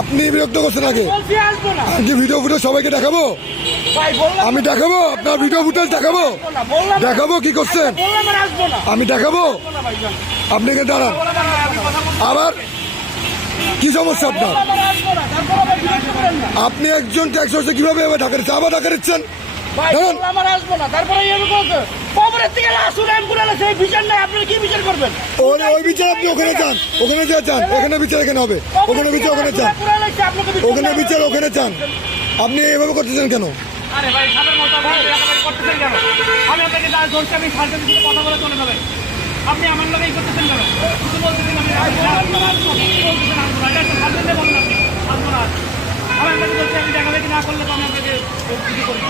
আপনি বিরক্ত করছেন আগে। আমি ভিডিও ফুটেজ সবাইকে দেখাবো, আমি দেখাবো আপনার ভিডিও ফুটেজ দেখাবো, দেখাবো কি করছেন আমি দেখাবো। আপনি এখানে দাঁড়ান, আবার কি সমস্যা আপনার? আপনি একজন ট্যাক্স হচ্ছে কিভাবে ঢাকা দিচ্ছেন, আবার ঢাকা দিচ্ছেন? ওই বিচার আপনি ওখানে যান, ওখানে যান, এখানে বিচার এখানে হবে, ওখানে বিচার ওখানে যান, ওখানে বিচার ওখানে যান। আপনি এভাবে করতেছেন কেন? আপনি আমার লোক এই করতেছেন কেন? শুধু বলতেছেন আমি আপনাকে বলছি, আমি দেখাবে কি না করলে তো আমি আপনাকে কিছু করবো।